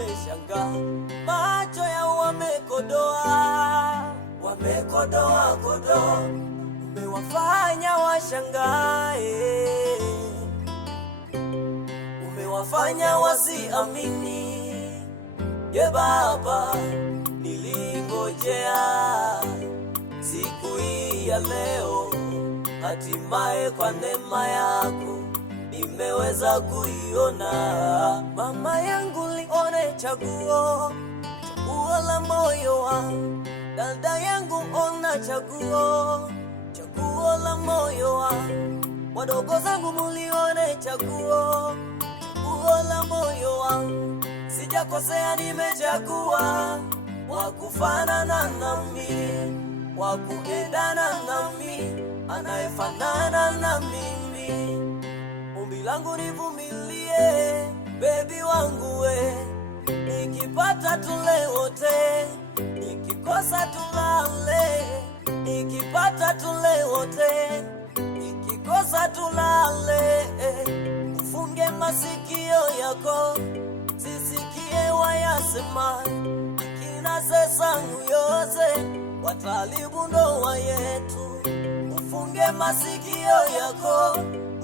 umeshangaa, macho yao wamekodoa kodoa, umewafanya washangae, umewafanya wasiamini. Ye Baba, nilingojea siku hii ya leo, hatimaye kwa neema yako nimeweza kuiona. Mama yangu lione chaguo la moyo wangu, dada yangu ona chaguo la moyo wangu, wadogo zangu mulione chaguo la moyo wangu. Sijakosea, nimechagua wakufanana nami, wakuendana nami, anayefanana na mimi. Ombi langu nivumilie, baby wangu we, nikipata tule wote, nikikosa tulale, nikipata tule wote, nikikosa tulale. Ufunge masikio yako sisikie wayasema akina sesangu yose watalibu ndoa yetu. Ufunge masikio yako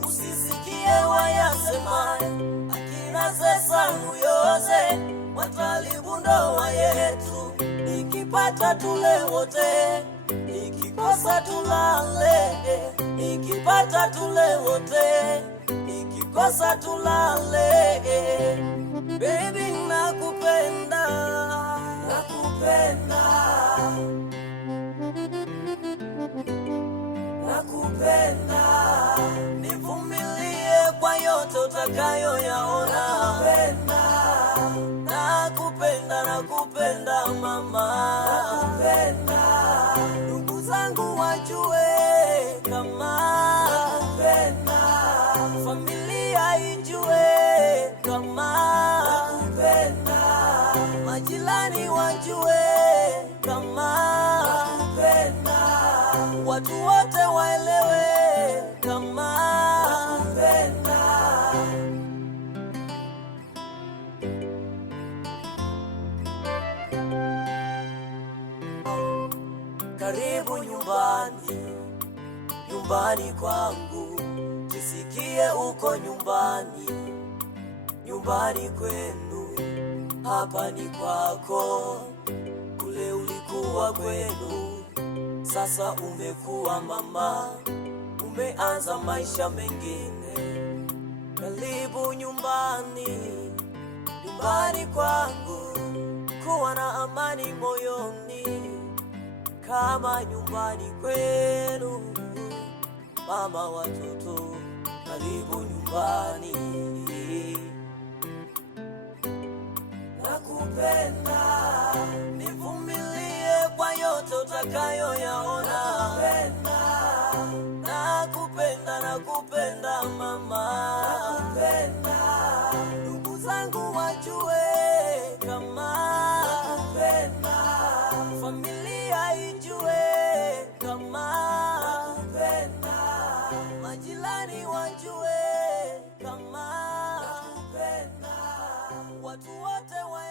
usisikie wayasema akina sesangu yose watalibu ndoa yetu. Nikipata tule wote, nikikosa tulale, nikipata tule wote, nikikosa tulale. Baby, nakupenda, nakupenda, nakupenda, nivumilie kwa yote utakayo yaona. Nakupenda, nakupenda mama, nakupenda, ndugu zangu wajue kama nakupenda, familia ijue kama nakupenda, majirani wajue kama nakupenda, watu wote waelewe kama nakupenda. Karibu nyumbani, nyumbani kwangu, jisikie uko nyumbani, nyumbani kwenu. Hapa ni kwako, kule ulikuwa kwenu, sasa umekuwa mama, umeanza maisha mengine. Karibu nyumbani, nyumbani kwangu, kuwa na amani moyoni kama nyumbani kwenu. Mama watoto, karibu nyumbani. Nakupenda, nivumilie kwa yote utakayo yaona. Nakupenda, nakupenda mama, nakupenda, ndugu zangu wajue kama nakupenda, familia ijue